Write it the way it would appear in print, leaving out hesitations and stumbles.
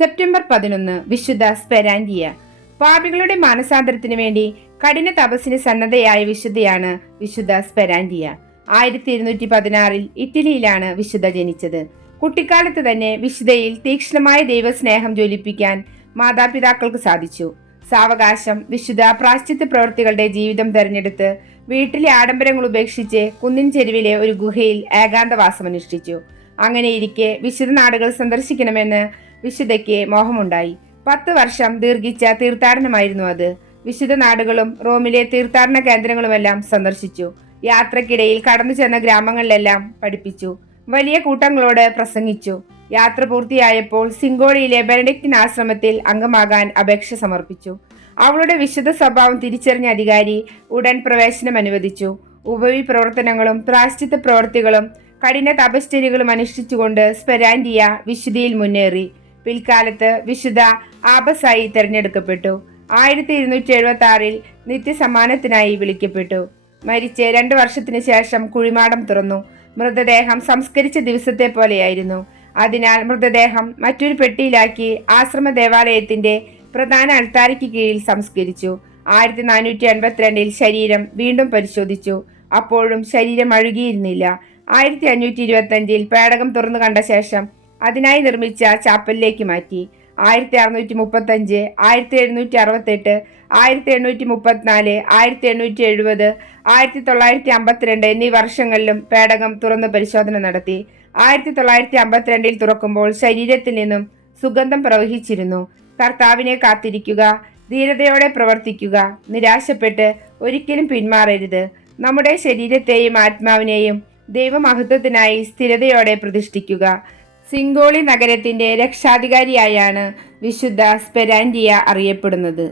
September 11 വിശുദ്ധ സ്പെരാൻഡിയ. പാപികളുടെ മാനസാന്തരത്തിനു വേണ്ടി കഠിന തപസ്സിന് സന്നദ്ധയായ വിശുദ്ധയാണ് വിശുദ്ധ സ്പെരാൻഡിയ. 1216 ഇറ്റലിയിലാണ് വിശുദ്ധ ജനിച്ചത്. കുട്ടിക്കാലത്ത് തന്നെ വിശുദ്ധയിൽ തീക്ഷ്ണമായ ദൈവസ്നേഹം ജ്വലിപ്പിക്കാൻ മാതാപിതാക്കൾക്ക് സാധിച്ചു. സാവകാശം വിശുദ്ധ പ്രാശ്ചിത്ത പ്രവൃത്തികളുടെ ജീവിതം തെരഞ്ഞെടുത്ത് വീട്ടിലെ ആഡംബരങ്ങൾ ഉപേക്ഷിച്ച് കുന്നിൻ ചെരുവിലെ ഒരു ഗുഹയിൽ ഏകാന്തവാസമനുഷ്ഠിച്ചു. അങ്ങനെയിരിക്കെ വിശുദ്ധ നാടുകൾ സന്ദർശിക്കണമെന്ന് വിശുദ്ധയ്ക്ക് മോഹമുണ്ടായി. 10 വർഷം ദീർഘിച്ച തീർത്ഥാടനമായിരുന്നു അത്. വിശുദ്ധ നാടുകളും റോമിലെ തീർത്ഥാടന കേന്ദ്രങ്ങളുമെല്ലാം സന്ദർശിച്ചു. യാത്രക്കിടയിൽ കടന്നു ചെന്ന ഗ്രാമങ്ങളിലെല്ലാം പഠിപ്പിച്ചു. വലിയ കൂട്ടങ്ങളോട് പ്രസംഗിച്ചു. യാത്ര പൂർത്തിയായപ്പോൾ സിങ്കോളിയിലെ ബെനഡിക്റ്റിൻ ആശ്രമത്തിൽ അംഗമാകാൻ അപേക്ഷ സമർപ്പിച്ചു. അവളുടെ വിശുദ്ധ സ്വഭാവം തിരിച്ചറിഞ്ഞ അധികാരി ഉടൻ പ്രവേശനം അനുവദിച്ചു. ഉപവി പ്രവർത്തനങ്ങളും പ്രാശ്ചിത്ത പ്രവൃത്തികളും കഠിന തപശ്ചര്യകളും അനുഷ്ഠിച്ചുകൊണ്ട് സ്പെരാൻഡിയ വിശുദ്ധിയിൽ മുന്നേറി. പിൽക്കാലത്ത് വിശുദ്ധ ആബസായി തെരഞ്ഞെടുക്കപ്പെട്ടു. 1276 നിത്യസമ്മാനത്തിനായി വിളിക്കപ്പെട്ടു. മരിച്ച് 2 വർഷത്തിന് ശേഷം കുഴിമാടം തുറന്നു. മൃതദേഹം സംസ്കരിച്ച ദിവസത്തെ പോലെയായിരുന്നു. അതിനാൽ മൃതദേഹം മറ്റൊരു പെട്ടിയിലാക്കി ആശ്രമ ദേവാലയത്തിന്റെ പ്രധാന അൾത്താരയ്ക്ക് കീഴിൽ സംസ്കരിച്ചു. 1482 ശരീരം വീണ്ടും പരിശോധിച്ചു. അപ്പോഴും ശരീരം അഴുകിയിരുന്നില്ല. 1525 പേടകം തുറന്നു കണ്ട ശേഷം അതിനായി നിർമ്മിച്ച ചാപ്പലിലേക്ക് മാറ്റി. 1635, 1768, 1834, 1870, 1952 എന്നീ വർഷങ്ങളിലും പേടകം തുറന്ന് പരിശോധന നടത്തി. 1952 തുറക്കുമ്പോൾ ശരീരത്തിൽ നിന്നും സുഗന്ധം പ്രവഹിച്ചിരുന്നു. കർത്താവിനെ കാത്തിരിക്കുക, ധീരതയോടെ പ്രവർത്തിക്കുക, നിരാശപ്പെട്ട് ഒരിക്കലും പിന്മാറരുത്. നമ്മുടെ ശരീരത്തെയും ആത്മാവിനെയും ദൈവമഹത്വത്തിനായി സ്ഥിരതയോടെ പ്രതിഷ്ഠിക്കുക. സിങ്കോളി നഗരത്തിന്റെ രക്ഷാധികാരിയായാണ് വിശുദ്ധ സ്പെരാൻഡിയ അറിയപ്പെടുന്നത്.